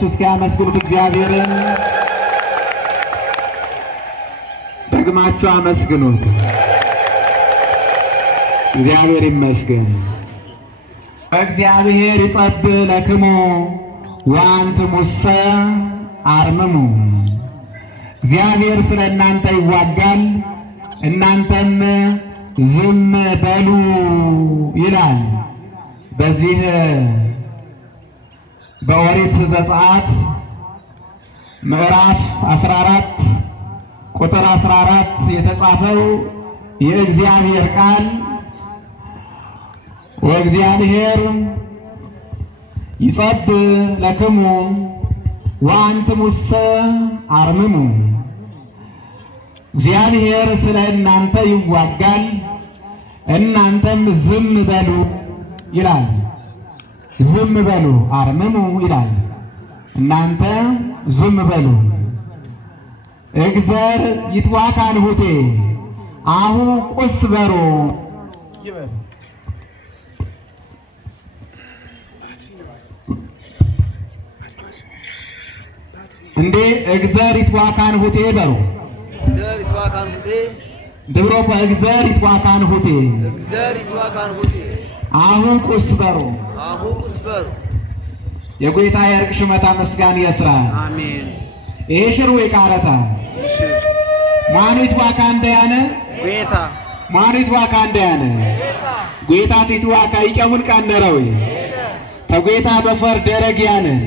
ብላችሁ እስኪ አመስግኑት እግዚአብሔርን። ደግማችሁ አመስግኑት። እግዚአብሔር ይመስገን። እግዚአብሔር ይጸብእ ለክሙ ወአንትሙሰ አርምሙ። እግዚአብሔር ስለ እናንተ ይዋጋል፣ እናንተም ዝም በሉ ይላል። በዚህ በኦሪት ዘጸአት ምዕራፍ 14 ቁጥር 14 የተጻፈው የእግዚአብሔር ቃል ወእግዚአብሔር ይጸብእ ለክሙ ወአንትሙሰ አርምሙ። እግዚአብሔር ስለ እናንተ ይዋጋል፣ እናንተም ዝም በሉ ይላል። ዝም በሉ አርምሙ ይላል። እናንተ ዝም በሉ። እግዚአብሔር ይትዋካን ሁቴ አሁ ቁስ በሮ ይበሉ። እንዴ እግዚአብሔር ይትዋካን ሁቴ በሩ። እግዚአብሔር ይትዋካን ሁቴ ድብሮ እግዚአብሔር ይትዋካን ሁቴ እግዚአብሔር ይትዋካን ሁቴ አሁ ቁስ በሮ አሁ ቁስ በሮ። የጎይታ የእርቅ ሽመታ መስጋን የስራ አሜን። ይሄ ሽር ወይ ቃረታ ማኑ ይትዋካ እንደያነ ጌታ ማኑ ይትዋካ እንደያነ ጌታ ይትዋካ ይቀሙን ቃነረው ተጌታ በፈር ደረግ ያነን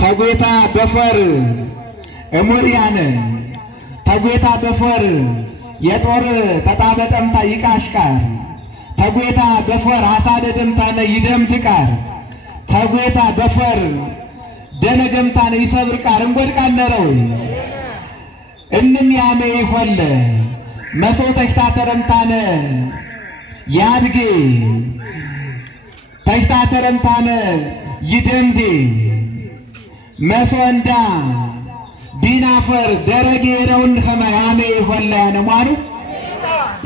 ተጌታ በፈር እሙር ያነን ተጌታ በፈር የጦር ተጣበጠምታ ይቃሽቃር ተጌታ በፈር አሳደደምታነ ይደምድቃር ተጌታ በፈር ደነገምታነ ይሰብር ቃር እንጎድቃነረው እንም ያሜ ይሆለ መሶ ተሽታ ተረምታነ ያድጌ ተሽታ ተረምታነ ይደምዴ መሶንዳ ቢናፈር ደረጌ ረውን ከማያሜ ይሆለ ያነማሩ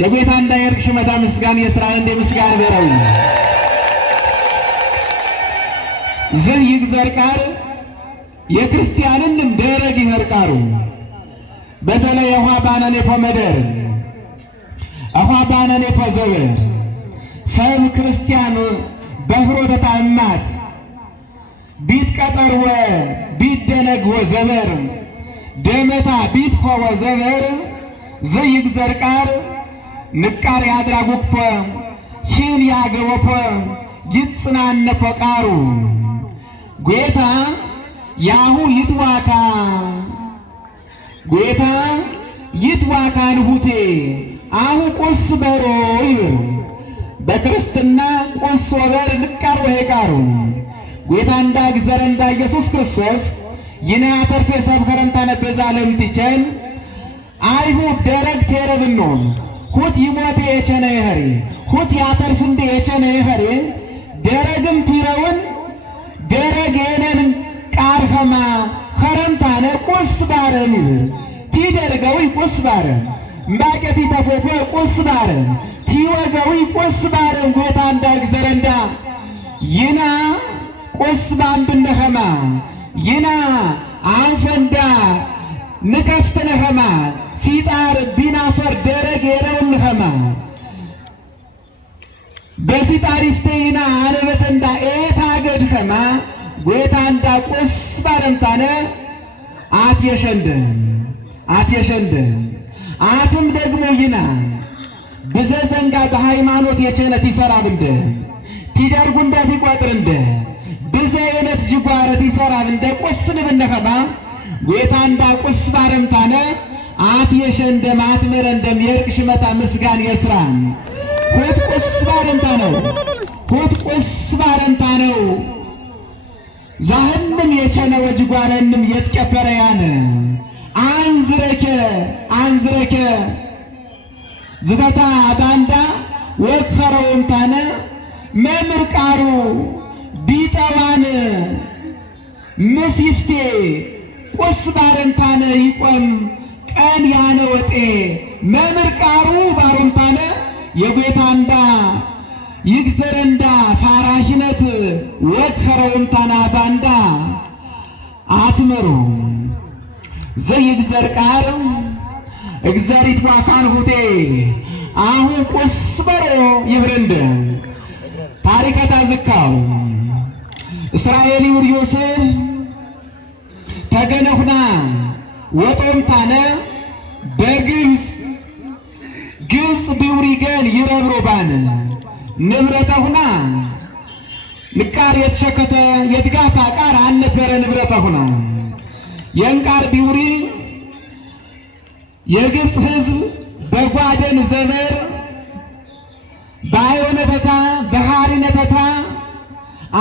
የጌታ እንዳ የርቅ ሽመታ ምስጋን የሥራን እንደ ምስጋን በረው ዘይ ይግዘር ቃር የክርስቲያንንም ደረግ ይህርቃሩ በተለይ አኋ ባናኔ ፖመደር አኋ ባናኔ ፖዘበር ሰብ ክርስቲያን በህሮተ ታማት ቢት ቀጠር ወ ቢት ደነግ ወዘበር ደመታ ቢት ሆ ወዘበር ዘይግዘር ቃር ንቃር ያድራጉክፖ ሺን ያገወፖ ይጽናነፖ ቃሩ ጌታ ያሁ ይትዋካ ጌታ ይትዋካን ሁቴ አሁ ቁስ በሮ ይብር በክርስትና ቁስ ወበር ንቃር ወይ ቃሩ ጌታ እንዳ ግዘረ እንዳ ኢየሱስ ክርስቶስ ይና ተርፌ ሰብ ከረንታ ነበዛ ለምትቸን አይሁ ደረግ ተረብኖን ሁት ይሞቴ የቸነ ይኸሪ ሁት ያተርፍ እንደ የቸነ ይኸሪ ደረግም ትረውን ደረግ የነን ቃርኸማ ከረንታነ ቁስ ባረም ይብር ቲደርገዊ ቁስ ባረም ማቀቲ ተፎፎ ቁስ ባረም ቲወገዊ ቁስ ባረም ጌታ እንዳ ግዘረንዳ ይና ቁስ ባምብነኸማ ይና አንፈንዳ ንከፍትነኸማ ሲጣር ቢናፈር ደረግ የረውንኸማ በሲጣር ይፍተይና አነበተንዳ ኤታገድኸማ ጌታ እንዳ ቁስ ባረምታነ አትየሸንደም አትም ደግሞ ይና ብዘዘንጋ በሃይማኖት የቸነት ይሰራብ እንደ ቲደርጉ እንደ ቲቆጥር እንደ ብዘ የነት ጅጓረት ይሰራብ እንደ ቁስን ብነኸማ ጌታ እንዳ ቁስ ባረምታነ አትየሸንደም አትመረንደም የርቅ ሽመታ ምስጋን የስራን ሁት ቁስ ባረምታ ነው ሁት ቁስ ባረምታ ነው ዛህንም የቸነ ወጅጓረንም የትቀፈረያነ አንዝረከ ዝገታ ባንዳ ወከረውምታነ መምርቃሩ ቢጠዋን ምስይፍቴ ቁስ ባረንታነ ይቆም ቀን ያነ ወጤ መምርቃሩ ባሩምታነ የጌታንዳ ይግዘረንዳ ፋራሽነት ወከረውምታና ባንዳ አትመሩ ዘይግዘር ቃር እግዚአብሔር ዋካን ሁቴ አሁን ቁስበሮ ይብረንደ ታሪከታ ዝካው እስራኤል ዮሴፍ ተገነሁና ወጦምታነ በግብፅ ቢውሪገን ይረብሮባን ንብረተሁና ንቃር የተሸከተ የድጋታ ቃር አልነበረ ንብረተሁና የንቃር ቢውሪ የግብፅ ሕዝብ በጓደን ዘመር ባዮነተታ በሃሪነተታ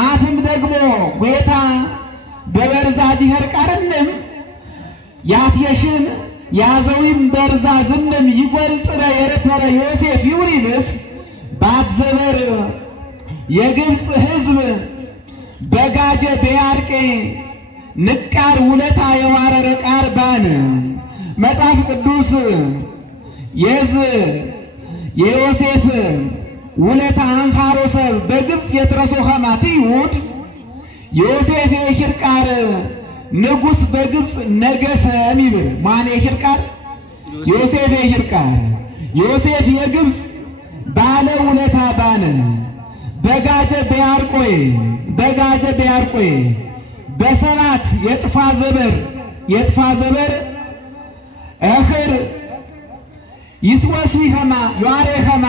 አትም ደግሞ ጌታ በበርዛዚ ሄርቃርንም ያትየሽን ያዘዊም በርዛ ዝንም ይጎልጥረ የረተረ ዮሴፍ ይውሪንስ ባትዘበር የግብፅ ሕዝብ በጋጀ በያርቄ ንቃር ውለታ የዋረረ ቃር ባን መጽሐፍ ቅዱስ የዮሴፍ ውለታ አንካሮ ሰብ በግብፅ የትረሶ ኸማቲ ይሁድ ዮሴፍ የሂርቃር ንጉሥ በግብፅ ነገሰም ይብል ማን የሂርቃር ዮሴፍ የሂርቃር ዮሴፍ የግብፅ ባለ ውለታ ባነ በጋጀ በያርቆይ በሰባት የጥፋ ዘበር እኽር ይስወስዊ ኸማ ዮአሬ ኸማ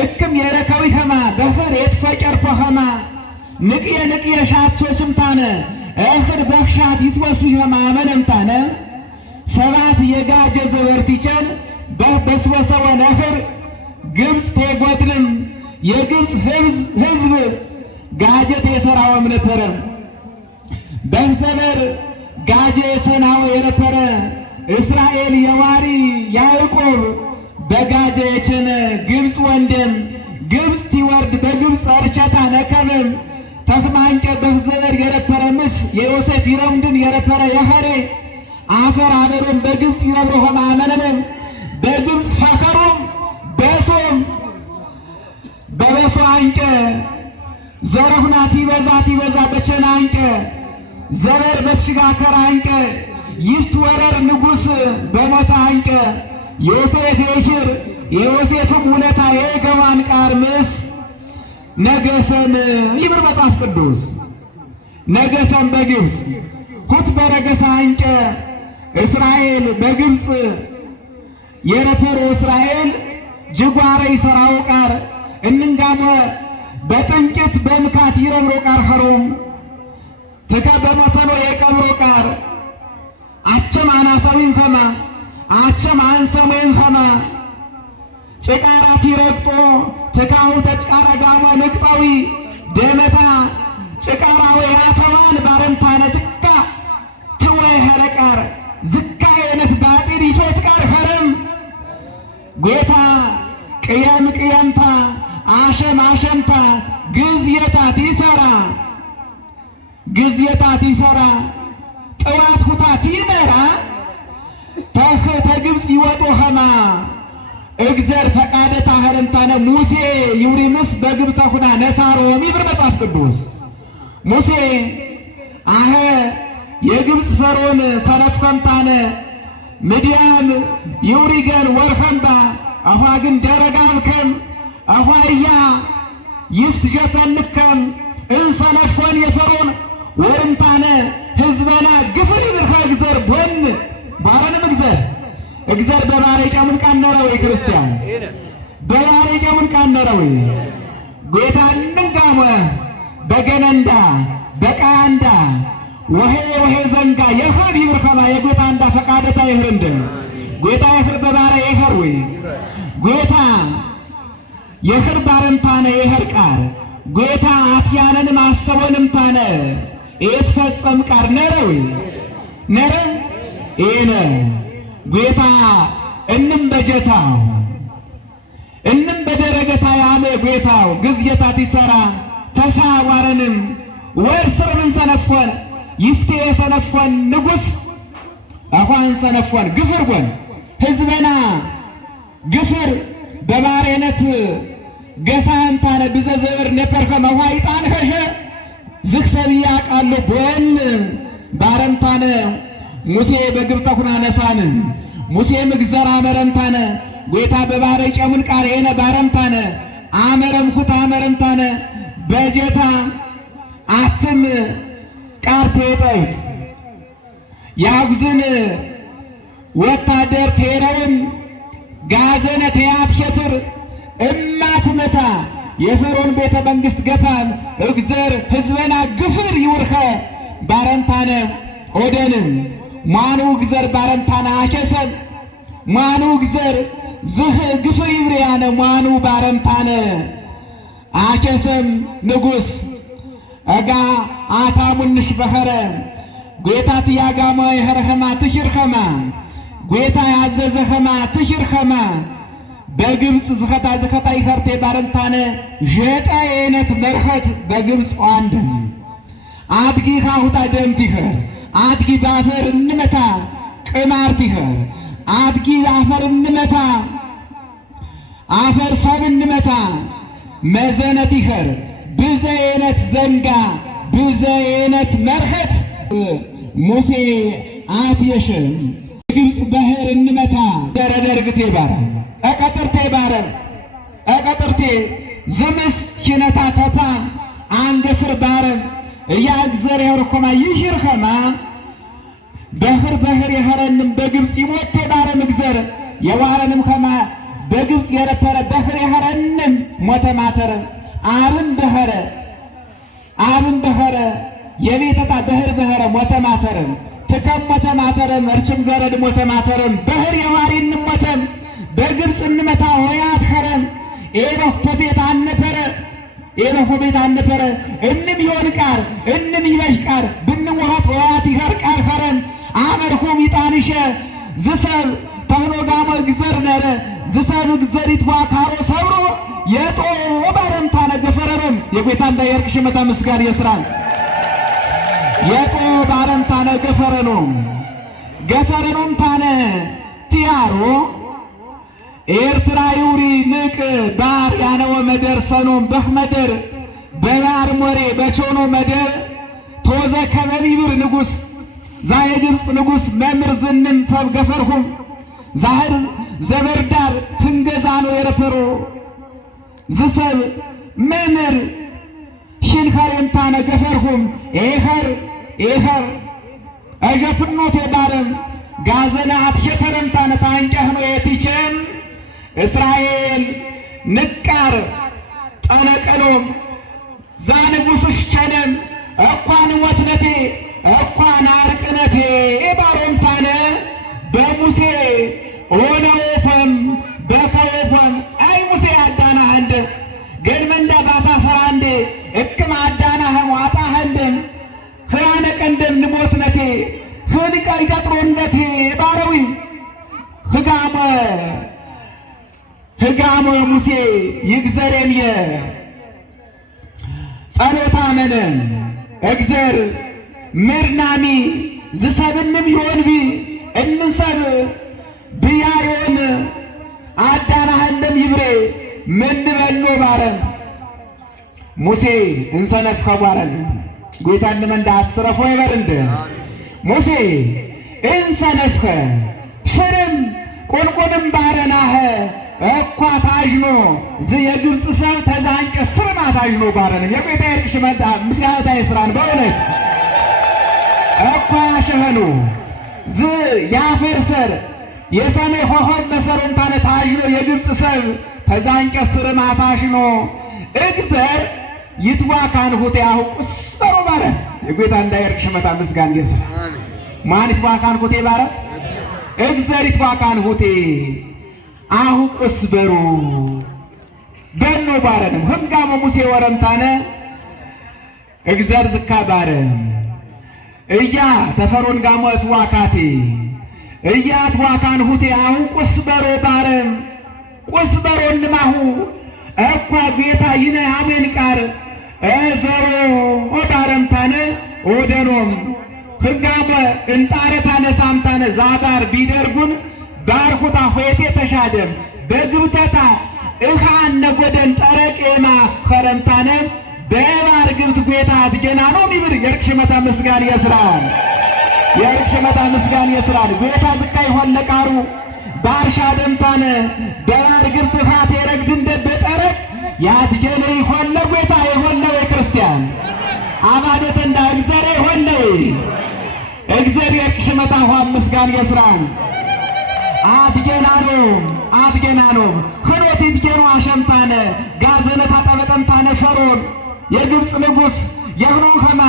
እክም የረከዊ ኸማ በኽር የትፈቀርፖ ኸማ ንቅየ ሻቶ ሽምታነ እኽር በክሻት ይስወስዊ ኸማ አመነምታነ ሰባት የጋጀ ዘበርቲቸን በስወሰወን እኽር ግብፅ ተጎድልም የግብፅ ሕዝብ ጋጀት የሰራወም ነበረ በዘበር ጋጀ የሰናው የነበረ እስራኤል የዋሪ ያዕቆብ በጋጀ የቸነ ግብፅ ወንደም ግብፅ ትወርድ በግብፅ እርቸታ ነከበም ተክማንጨ በዘበር የነበረ ምስ የዮሴፍ ይረምድን የነበረ የኸሬ አፈር አበሮም በግብፅ ይረብሮ ሆማ አመነነም በግብፅ ፈከሮም በሶም በበሶ አንጨ ዘረሁና ቲበዛ በቸና አንጨ ዘበር በትሽጋከር አንጨ ይፍት ወረር ንጉሥ በሞታ አንጨ ዮሴፍ የሂር የዮሴፍም ውለታ የገባን ቃር ምስ ነገሰን ይብር መጽሐፍ ቅዱስ ነገሰን በግብፅ ኩት በረገሳ አንጨ እስራኤል በግብፅ የረፈሮ እስራኤል ጅጓረ ይሰራው ቃር እንንጋሞ በጥንቅት በምካት ይረብሮ ቃር ኸሮም ትከ በሞተኖ የቀብሮ ቃር አቸም አናሰዊን ኸማ አቸም አንሰሜን ኸማ ጭቃራት ይረግጦ ትካሁ ተጭቃራ ጋሞ ንቅጣዊ ደመታ ጭቃራዊ ያተዋን ባረምታነ ዝካ ትወይ ኸረቃር ዝካ የነት ባጢር ይቾት ቃር ኸረም ጌታ ቅየምታ አሸምታ ግዝየታት ይሰራ ጥዋት ሁታት ይመራ ተግብፅ ይወጡ ኸማ እግዘር ፈቃደታ ኸረምታነ ሙሴ ይውሪምስ በግብተ ሁና ነሳሮም ይብር መጽሐፍ ቅዱስ ሙሴ አኸ የግብፅ ፈርዖን ሰነፍ ከምታነ ምድያም ይውሪገን ወርኸምባ አኋ ግን ደረጋብከም አኋያ ይፍት ሸፈንከም እንሰነፎን የፈርዖን ወርምታነ ህዝበና ግፍር ይብርኸ እግዘር ቦን ባረንም እግዘር በባሬጫ ምን ቃነረው ክርስቲያን በባሬጫ ምን ቃነረው ጌታ እንንጋመ በገነንዳ በቃንዳ ወሄ ዘንጋ የኸር ይብርከማ የጌታ እንዳ ፈቃደታ ይህርንደ ጌታ የኸር በባሬ የኸር ወይ ጌታ የኸር ባረምታነ የኸር ቃር ጌታ አትያነንም አሰወንም ታነ ኤትፈጸም ቃር ነረው ነረ ኤነ ጌታ እንም በጀታው እንም በደረገታ ያለ ጌታው ግዝየታት ይሰራ ተሻዋረንም ወርስር ምን ሰነፍኮን ይፍቴ ሰነፍኮን ንጉሥ አኳን ሰነፍኮን ግፍር ጎን ህዝበና ግፍር በባሬነት ገሳንታነ ብዘዘር ነፐርከ መዋይጣን ኸሸ ዝክሰብያ ቃሉ ቦን ባረ ባረምታነ ሙሴ በግብተ ኩናነሳን ሙሴ ምግዘራ መረምታነ ጎይታ በባረቀ ምን ቃል የነ ባረምታነ አመረምኩት አመረምታነ በጀታ አትም ቃር ተጠይት ያጉዝን ወታደር ቴረውን ጋዘነ ተያትየትር እማትመታ የፈርዖን ቤተ መንግሥት ገፋን እግዘር ህዝበና ግፍር ይውርኸ ባረምታነ ኦደንም ማኑ እግዘር ባረምታነ አኬሰን ማኑ እግዘር ዝህ ግፍር ይብርያነ ማኑ ባረምታነ አኬሰም ንጉስ አጋ አታሙንሽ በኸረ ጌታ ትያጋማ ይኸረኸማ ትሂርኸማ ጌታ ያዘዘኸማ ትሂርኸማ በግብፅ ዝኸታ ይኸርቴ ባረምታነ ዠጠ የነት መርኸት በግብፅ ዋንድ አድጊ ካሁታ ደምቲኸር አድጊ ባፈር እንመታ ቅማርቲኸር አድጊ አፈር እንመታ አፈር ሰብ እንመታ መዘነቲኸር ብዘየነት ዘንጋ ብዘየነት መርኸት ሙሴ አትየሽም ግብፅ ባህር እንመታ ደረደርግቴ ባረ አቀጥርቴ ባረ አቀጥርቴ ዝምስ ኪነታ ተታ አንገፍር ባረ ያግዘር ያርኮማ ይሂርኸማ ባህር የኸረንም በግብፅ ይሞት ባረ ምግዘር የዋረንም ኸማ በግብፅ የረፐረ ባህር የኸረንም ሞተ ማተረ አብን በኸረ የቤተታ ባህር ሞተ ማተረም ትከም ሞተ ማተረም እርችም ገረድ ሞተ ማተረም ባህር የዋሪን ሞተም በግብፅ እንመታ ሆያት ኸረም ኤሮህ በቤት አነፈረ እንም ይሆን ቃር እንም ይበሽ ቃር ብንውሃት ሆያት ይኸር ቃር ኸረም አመርኩም ይጣንሸ ዝሰብ ተህኖ ጋሞ ግዘር ነረ ዝሰብ ግዘር ይትዋካሮ ሰብሮ የጦ ባረምታነ ገፈረረም የጌታ እንዳየርቅ ሽመታ ምስጋን የስራን የጦ ባረምታነ ገፈረኖም ታነ ቲያሮ ኤርትራ ይውሪ ንቅ ባር ያነወ መደር ሰኖም በህመደር በባር ሞሬ በቾኖ መደር ቶዘ ከበቢብር ንጉስ ዛ የግብፅ ንጉስ መምር ዝንም ሰብ ገፈርሁም ዛህር ዘበርዳር ትንገዛኖ የረፈሮ ዝሰብ መምር ሽንኸሬምታነ ገፈርሁም ኤኸር አጀፍኖቴ ባረም ጋዘና አትሸተረምታነ ታንቀህኖ የቲቸም እስራኤል ንቃር ጠነቀሎም ዛ ንጉስሽ ቸነም እኳን ወትነቴ እኳን አርቅነቴ ባሮምታነ በሙሴ ኦነወፈም በከወፈም አይ ሙሴ አዳናህንድ ገድመንዳ ባታ ሰራንዴ እክም አዳናህም ዋጣህንድም ህያነ ቀንደም ንሞትነቴ ህንቀ ይቀጥሮነቴ ባረዊ ህጋሞ ሙሴ ይግዘሬንየ ጸሎታ መነም እግዘር ምርናሚ ዝሰብንም ይሆንቢ እንሰብ ብያዮን አዳናህንደም ይብሬ ምንበሎ ባረም ሙሴ እንሰነፍ ከባረን ጌታ እንደመንዳ አስረፎ ይበርንደ ሙሴ እንሰነፍከ ሽርም ቁልቁልም ባረናህ እኳ ታጅኖ የግብፅ ሰብ ተዛንቀ ስርማ ታጅኖ ባረንም የጌታ ይርቅሽ መጣ ምስጋናታ ይስራን በእውነት እኳ ያሸኸኑ ያፈርሰር የሰሜ ሆሆን መሰሮም ታነ ታጅኖ የግብፅ ሰብ ተዛንቀ ስርማ ታጅኖ እግዘር ይትዋካንሁቴ አሁቁስ በሮ ባረ የጌታ እንዳይርቅሽ መጣ ምስጋና ይስራ ማን ይትዋካንሁቴ ባረ እግዘር ይትዋካንሁቴ አሁቁስ በሮ በኖ ባረንም ህንጋሞ ሙሴ ወረምታነ እግዘር ዝካ ባረ እያ ተፈሮን ጋሞ እትዋካቴ እያ ትዋካንሁቴ አሁቁስ በሮ ባረም ቁስ በሮ እንማሁ እኳ ጌታ ይነ አሜን ቃር እዘሮ ኦዳረምታነ ኦደኖም ህንጋሞ እንጣረታነ ሳምታነ ዛባር ቢደርጉን ባርኩታ ሆቴ ተሻደም በግብተታ እኻነ ጎደን ጠረቄማ የርክሽመታ ምስጋን የስራን ጎታ ዝካይ ሆለ ቃሩ ባርሻ ደምታነ በባርግብ ትፋት የረግድ እንደ በጠረቅ ያትገነ ይሆለ ጎታ ይሆለ ወይ ክርስቲያን አባደተ እንዳ እግዚአብሔር ይሆለ እግዚአብሔር የርክሽመታ ሆ ምስጋን የስራን አትገናኖ ኸኖት ይትገኑ አሸምታነ ጋዘነታ ጠበጠምታነ ፈሮን የግብፅ ንጉሥ የህኖ ኸማ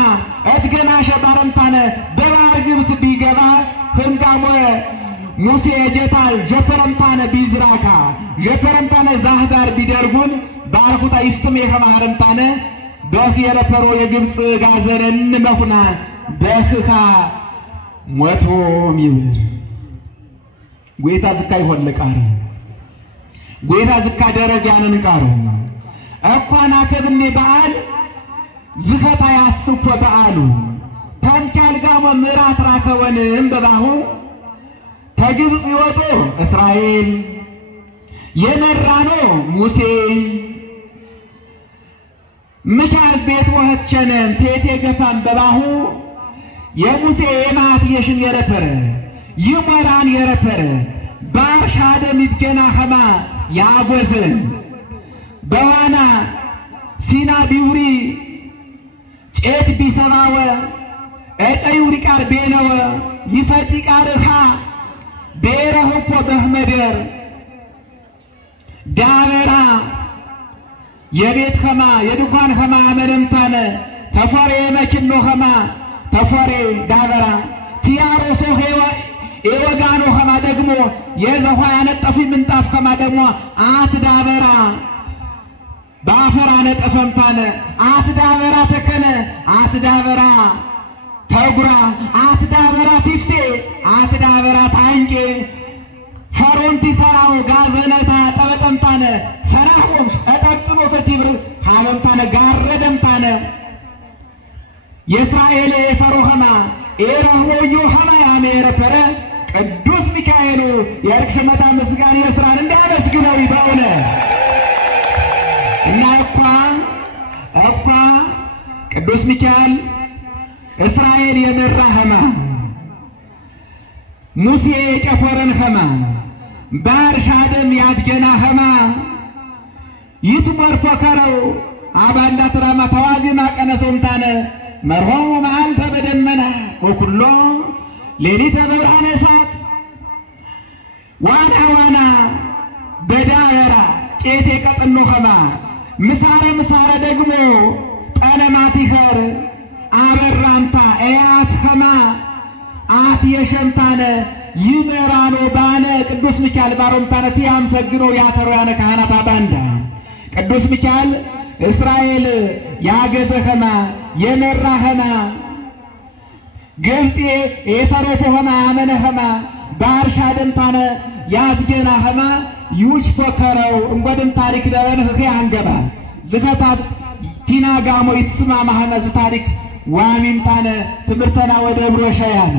እትገናሸ ባረምታነ በባርግብት ቢገባ ህንጋሞ ሙሴ የጀታል ጀፈረምታነ ቢዝራካ ጀፈረምታነ ዛህዳር ቢደርጉን ባርኩታ ይፍትም የኸማ ሀረምታነ በህ የረፈሮ የግብፅ ጋዘነን መኹና በህኻ ሞቶ ሚብር ጎይታ ዝካ ይሆለ ቃሩ ጎይታ ዝካ ደረግ ያንን ቃሩ እኳና ከብኔ በዓል ዝኸታ ያስፎ በዓሉ ተምካል ጋሞ ምራት ራከወንም በባሁ ተግብፅ ይወጡ እስራኤል የመራኖ ሙሴ ምካል ቤት ወህቸነም ቴቴ ገፋን በባሁ የሙሴ የማት የሽን የረፈረ ይመራን የረፈረ ባርሻደ ሚትገና ኸማ ያጎዘን በዋና ሲና ቢውሪ ጬት ቢሰማወ እጨይውሪ ቃር ቤነወ ይሰጪ ቃርኻ ቤረህኮ በህመደር ዳበራ የቤት ኸማ የድኳን ኸማ አመነምታነ ተፎሬ የመኪኖ ኸማ ተፎሬ ዳበራ ቲያሮሶ ኤወጋኖ ኸማ ደግሞ የዘኋ ያነጠፉ ምንጣፍ ኸማ ደግሞ አትዳበራ በአፈር አነጠፈምታነ አትዳበራ ተከነ አትዳበራ ተጉራ አትዳበራ ቲፍቴ አትዳበራ ታንቄ ፈሮንቲ ሰራው ጋዘነታ ጠበጠምታነ ሰራሆም ተጠጥኖ ከቲብር ሃለምታነ ጋረደምታነ የእስራኤል የሰሮ ኸማ ኤረህቦዮ ኸማ ያሜ የረፈረ ቅዱስ ሚካኤሉ የርክሽመታ ምስጋን የስራን እንዳመስግነው በእውነ እና እኳ ቅዱስ ሚካኤል እስራኤል የመራ ኸማ ሙሴ የጨፈረን ኸማ ባርሻደም ያትገና ኸማ ይትሞር ፎከረው አባንዳ ትራማ ተዋዚማ ቀነሶምታነ መርሆሙ መዓልተ በደመና ወኩሎ ሌሊተ በብርሃነ እሳት ዋና በዳበራ ጬቴ ቀጥኖ ኸማ ምሳረ ደግሞ ጠለማት ይኸር አበራምታ እያት ኸማ አት የሸምታነ ይመራኖ ባነ ቅዱስ ሚካኤል ባሮምታነ ቲያምሰግኖ ያተሮያነ ካህናት አባንዳ ቅዱስ ሚካኤል እስራኤል ያገዘ ኸማ የመራ ኸማ ግብፅ የሰሮፖ ኸማ ያመነ ኸማ ባርሻ ደምታነ ያትገና ኸማ ዩች ፎከረው እንጎድም ታሪክ ደበን ህክ አንገባ ዝፈታት ቲና ጋሞ ይትስማ ማህመዝ ታሪክ ዋሚምታነ ትምህርተና ወደ ብሮሻያነ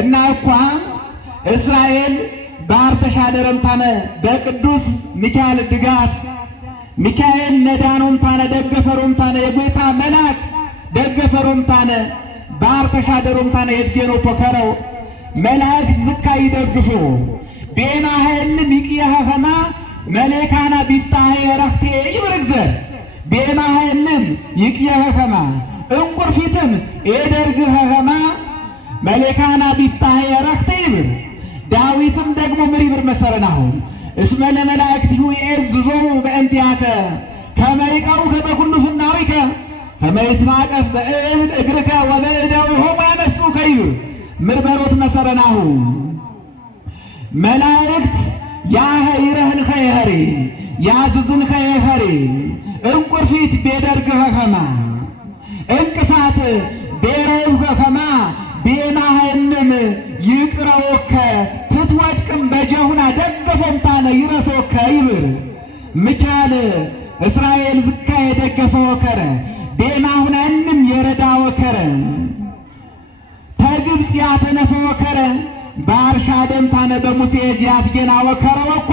እና እኳ እስራኤል ባር ተሻደረምታነ በቅዱስ ሚካኤል ድጋፍ ሚካኤል ነዳኖምታነ ደገፈሮምታነ የጎይታ መልአክ ደገፈሮምታነ ባር ተሻደሮምታነ የድጌኖ ፖከረው መላእክት ዝካ ይደግፉ ቤማህንም ይቅየኸ ኸማ መሌካና ቢፍታህ የረኽቴ ይብርግዘር ቤማህንም ይቅየኸ ኸማ እንቁርፊትም የደርግኸ ኸማ መሌካና ቢፍታህ የረኽቴ ይብር ዳዊትም ደግሞ ምን ይብር መሰረናሁ እስመ ለመላእክቲሁ ይእዝዞሙ በእንቲአከ ከመ ይቀሩከ በኩሉ ፍናዊከ ከመ ይትናቀፍ በእድ እግርከ ወበእደዊሆሙ ያነሱከ ይብር ምርበሮት መሰረናሁ መላእክት ያህይረህንከ የኸሬ ያዝዝንከ የኸሬ እንቁርፊት ቤደርግኸ ኸማ እንቅፋት ቤረውከ ኸማ ቤናህንም ይቅረወከ ትትወጥቅም በጀሁና ደገፎምታነ ይረሶከ ይብር ሚካኤል እስራኤል ዝካ የደገፈ ወከረ ቤናሁናንም የረዳ ወከረ ተግብፅ ያተነፈ ወከረ ባርሻ ደምታነ በሙሴ ጅያት ገና ወከረ ወኳ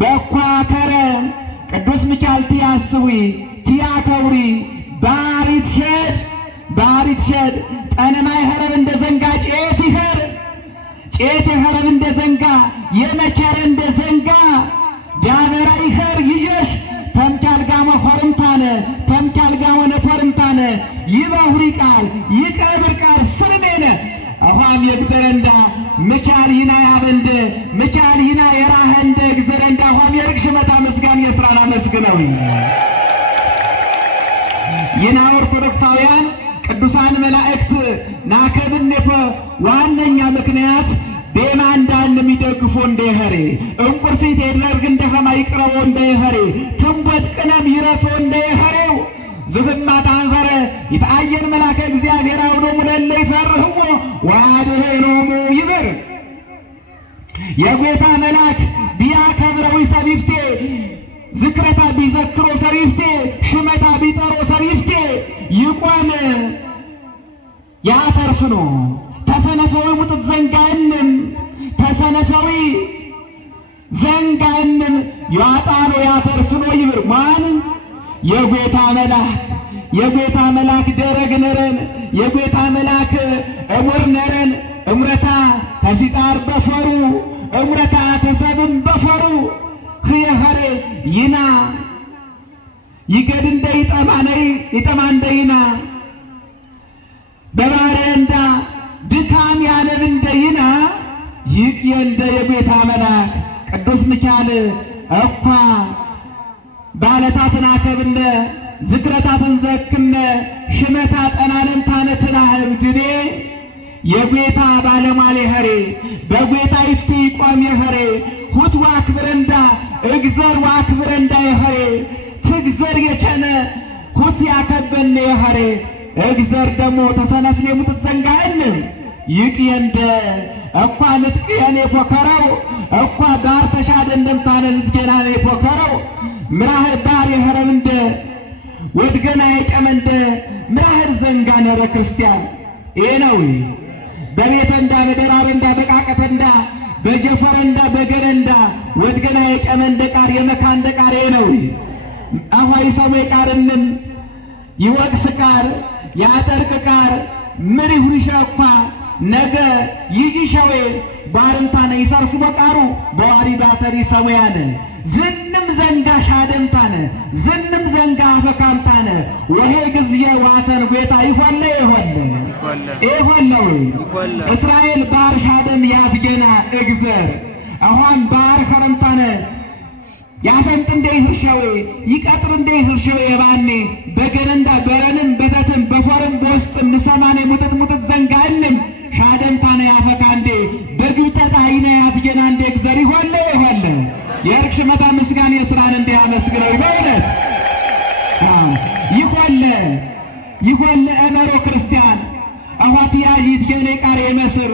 በኳ ከረ ቅዱስ ሚካኤል ቲያስዊ ቲያከብሪ ባሪት ሸድ ጠነማይ ኸረብ እንደ ዘንጋጭ የመከረንደ ዘንጋ ዳበራ ይኸር ይዠሽ ተምካልጋመ ሆርምታነ ተምካልጋመ ነፖርምታነ ይባሁሪ ቃል ይቀብር ቃል ስርሜነ አሁን የግዘረንዳ ምቻል ይና ያበንደ ምቻል ይና የራህንደ ግዘረንዳ አሁን የርግሽመታ መስጋን የስራና መስግነው ይና ኦርቶዶክሳውያን ቅዱሳን መላእክት ናከብኔፈ ዋነኛ ምክንያት ቤማ እንዳን የሚደግፎ እንደኸሬ እንቁርፊት የደርግ እንደኸማ ይቅረቦ እንደኸሬ ትንቦት ቅነም ይረሶ እንደኸሬው ዝግማት አንኸረ ይታየን መላከ እግዚአብሔር አውዶሙ ለለ ይፈርህዎ ወአድኅኖሙ ይብር የጌታ መልአክ ቢያከብረው ሰቢፍቴ ዝክረታ ቢዘክሮ ሰቢፍቴ ሽመታ ቢጠሮ ሰቢፍቴ ይቆም ያተርፍኖ ተሰነፈዊ ሙጥት ዘንጋንም ተሰነፈዊ ዘንጋንም ያጣሎ ያተርፍኖ ይብር ማን የጌታ መልአክ ደረግ ነረን የጌታ መልአክ እሙር ነረን እምረታ ተሲጣር በፈሩ እምረታ ተሰብም በፈሩ ህየኸሬ ይና ይገድ እንደ ይጠማ እንደ ይና በባረንዳ ድካም ያነብ እንደ ይና ይቅየ እንደ የጌታ መልአክ ቅዱስ ሚካኤል እኳ ባለታትን አከብነ ዝክረታትን ዘክነ ሽመታ ጠናነን ታነትን አህብድኔ የጌታ ባለሟል ኸሬ በጌታ ይፍቲ ይቆም ኸሬ ሁት ዋክብረንዳ እግዘር ዋክብረንዳ ኸሬ ትግዘር የቸነ ሁት ያከበነ ኸሬ እግዘር ደሞ ተሰነፍኔ ሙጥት ዘንጋህንም ይቅየንደ እኳ ንጥቅየኔ ፎከረው እኳ ዳር ተሻደ እንደምታነ ንጥቄናኔ ፎከረው ምራህር ባር የኸረምንደ ወድገና የጨመንደ ምራህር ዘንጋ ነረ ክርስቲያን ይሄ ነው። በቤተንዳ በደራረንዳ በቃቀተንዳ በጀፈረንዳ በገረንዳ ወድገና የጨመንደ ቃር የመካንደ ቃር ይሄ ነው። አኋይ ሰማይ ቃርንም ይወቅስ ቃር ያጠርቅ ቃር ምን ይሁንሻኳ ነገ ይጂሻዌ ባርምታነ ይሰርፉ በቃሩ በዋሪ ባተሪ ሰውያነ ዝንም ዘንጋ ሻደምታነ ዝንም ዘንጋ አፈካምታነ ወሄ ግዚየ ዋተን ጌታ ይሆለ እስራኤል ባር ሻደም ያትገና እግዘር አሁን ባር ከረምታነ ያሰንጥ እንደ ይህርሻዌ ይቀጥር እንደ ይህርሻዌ የባኔ በገነንዳ በረንም በተትም በፎርም በውስጥም ንሰማኔ ሙጥጥ ዘንጋልም ሻደምታነ ያፈካንዴ በግብጠት አይነ ያትገና እንደ እግዘር ይሆለ የርክሽመታ ምስጋን የስራን እንደ ያመስግነው በእውነት ይሆለ እመሮ ክርስቲያን አዋት ያጂት ገኔ ቃር የመስር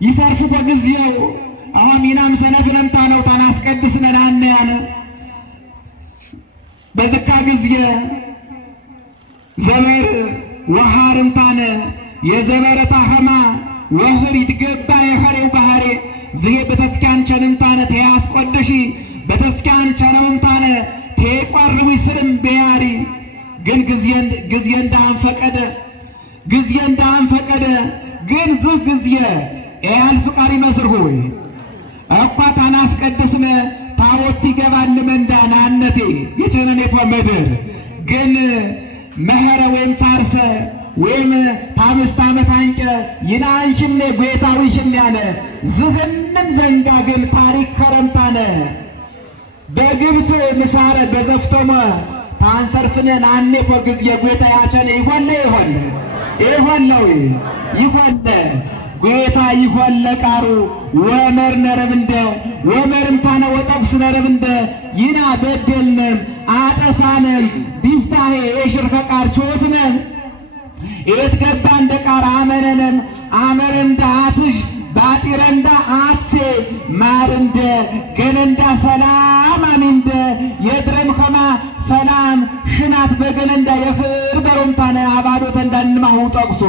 ይሰርፉ በግዚያው አዋሚናም ሰነፍነምታ ነው ታናስቀድስነን ያነ በዝካ ግዚየ ዘበር ወሃርምታነ የዘበረታ ኸማ ወህር ይትገባ የኸሬው ባህሬ ዝሄ በተስኪያን ቸንምታነ ተያስቆደሺ በተስኪያን ቸነምታነ ተቋርዊ ስርም በያሪ ግን ግዚየ እንዳን ፈቀደ ግን ዝህ ግዚየ ያል ፍቃሪ መስር ሆይ እኳ ታናስቀድስነ ታቦት ይገባል መንዳና አነቴ የቸነኔ ፈመድር ግን መኸረ ወይም ሳርሰ ወይም ታምስት ዓመት አንቀ ይናንሽኔ ጌታዊሽን ያለ ዝህንም ዘንጋ ግን ታሪክ ከረምታነ በግብት ምሳረ በዘፍቶመ ታንሰርፍነን አኔ ጊዜ ጌታ ያቸነ ይሆለ ጌታ ይሆለ ቃሩ ወመር ነረብንደ ወመርምታነ ወጠብስ ነረብንደ ይና በደልነም አጠፋነም ቢፍታሄ የሽርከ ቃር ቾትነም ኤት ገባ እንደ ቃር አመነነም አመረንዳ አትሽ ባጢረንዳ አትሴ ማርንደ ገነንዳ ሰላም አሚንደ የድረም ኸማ ሰላም ሽናት በገነንዳ የፍር በሮምታነ አባዶተ እንዳንማሁ ጠቅሶ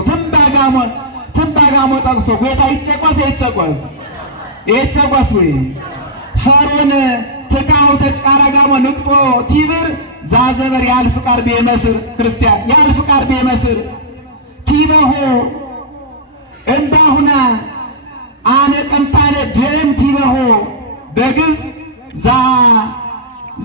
ትንባጋሞ ጠቅሶ ጌታ ይጨቆስ ወይ ፈሮን ትካሁ ተጭቃራጋሞ ንቅጦ ቲብር ዛዘበር ያልፍቃር ቤመስር ክርስቲያን ያልፍቃር ቤመስር ቲበሆ እንዳሁና አነ ቀምታነ ደም ቲበሆ በግብፅ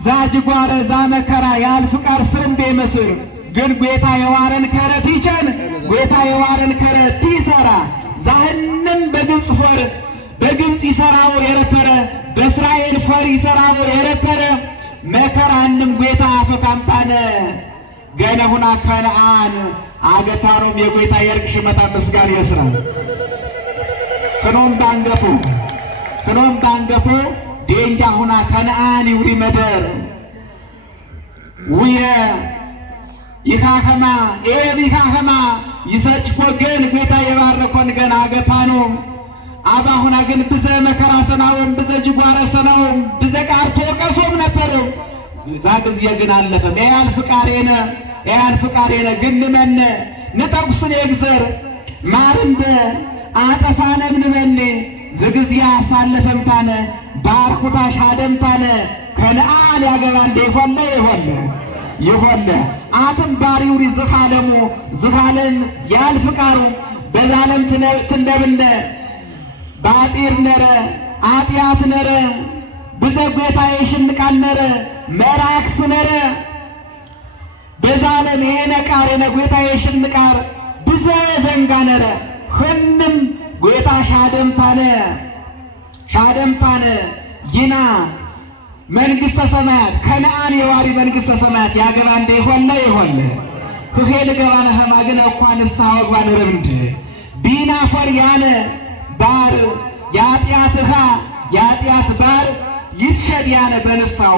ዛጅጓረ ዛመከራ ያልፍቃር ስርምቤ መስር ግን ጌታ የዋረን ከረት ይቸን ጌታ የዋረን ከረት ይሰራ ዛህንም በግብፅ ይሰራው የረፐረ በእስራኤል ፈር ይሰራው የረፐረ መከራንም ጌታ አፈካምጣነ ገነሁና ከነአን አገፓኖም የጌታ የርቅ ሽመታ መስጋን ይስራል ከኖም ባንገፎ ዴንጃ ሁና ከነአን ይውሪ መደር ውየ ይካኸማ ይካኸማ ይሰጭ ወገን ጌታ የባረኮን ገና አገፓኖ አባሁና ግን ብዘ መከራ ሰናውም ብዘ ጅጓረ ሰናውም ብዘ ቃርቶ ቀሶም ነበረው ዛ ጊዜ ግን አለፈም ያል ፍቃሬነ ግን ንመነ ንጠቁስን የግዘር ማርንደ አጠፋነ ንመነ ዝግዚያ ሳለፈምታነ ባርኩታ ሻደምታነ ከነአን ያገባ እንደ ይሆለ አትም ባሪውሪ ዝኻለን ያል ፍቃሩ በዛለም ትነብነ ባጢር ነረ አጥያት ነረ ብዘጎታ የሽንቃል ነረ መራክስ ነረ በዛለም የነቃር የነጎታ የሽንቃር ብዘ ዘንጋ ነረ ሁንም ጎታ ሻደምታነ ይና መንግሥተ ሰማያት ከነአን የዋሪ መንግሥተ ሰማያት ያገባ እንደ ይሆለ ህሄ ልገባነ ኸማግን እኳ ንስሐ ወግባነ ረምድ ቢና ፈር ያነ ባር ያጥያት ባር ይትሸድ ያነ በንስሐው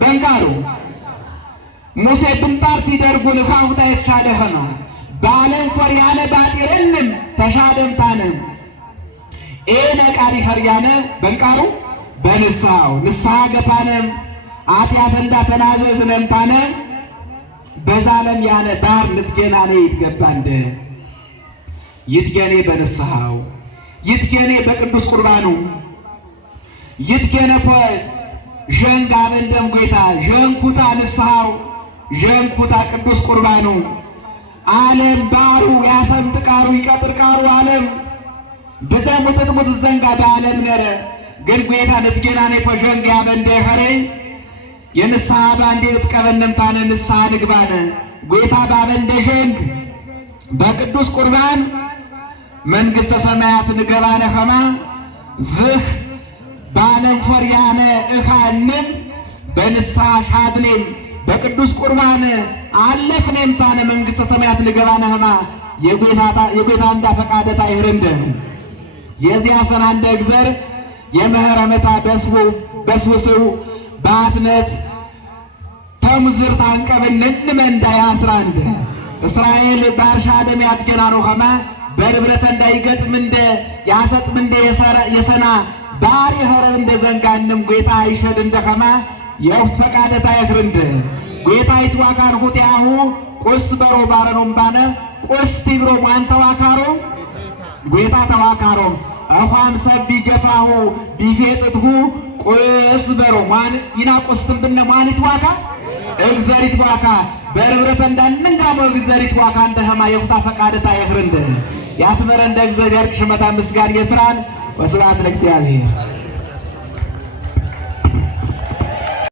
በንቃሩ ሙሴ ብንጣርቲ ደርጉን ኻሁታ የተሻለ ኸማ ባለም ፈር ያነ ባጢርንም ተሻደምታነ ኤነ ቃሪ ፈር ያነ በንቃሩ ንስሐ ገፓነም አጥያት እንዳተናዘዝነምታነ በዛለም ያነ ባር ንትገናኔ ይትገባንደ ይትገኔ በንስሐው ይትገኔ በቅዱስ ቁርባኑ ይትገኔ ዠንጋ በእንደም ጌታ ዠንኩታ ንስሐው ዠንኩታ ቅዱስ ቁርባኑ ዓለም ባሩ ያሰምጥ ቃሩ ይቀጥር ቃሩ ዓለም በዘሙጥጥሙጥ ዘንጋ በዓለም ነረ ግን ጌታ ንትገናኔ ዠንጋ ያበንደ ኸረይ የንስሐ ባንዴ ልትቀበነምታነ ንስሐ ንግባነ ጌታ ባበንደ ዠንግ በቅዱስ ቁርባን መንግሥተ ሰማያት ንገባነ ኸማ ዝህ ባለም ፈርያነ እኻንም በንስሐ ሻድኔም በቅዱስ ቁርባን አለፍኔምታነ መንግሥተ ሰማያት ንገባነ ኸማ የጌታ እንዳ ፈቃደታ ይህርንደ የዚያ ሰና እንደ እግዘር የመህረመታ በስውስው ባትነት ተሙዝር ታንቀብንን መንዳ ያስራንደ እስራኤል ባርሻ ደም ያትገናኖ ኸማ በርብረተ እንዳይገጥም እንደ ያሰጥም እንደ የሰና ባሪ ኸረ እንደ ዘንጋንም ጌታ ይሸድ እንደ ኸማ የውፍት ፈቃደታ ይክርንደ ጌታ ይትዋካን ሁቲያሁ ቁስ በሮ ባረኖም ባነ ቁስ ቲብሮ ማን ተዋካሮ ጌታ ተዋካሮ አኳም ሰብ ቢገፋሁ ቢፌጥትሁ ቁስ በሮ ማን ይናቆስትም ብነ ማን ይትዋካ እግዚአብሔር ይትዋካ በርብረተ እንዳንንጋሞ እግዚአብሔር ይትዋካ እንደ ኸማ የውፍታ ፈቃደታ ይክርንደ ያትመረ እንደ እግዚአብሔር ሽመታ ምስጋን የስራን ወስብሐት ለእግዚአብሔር።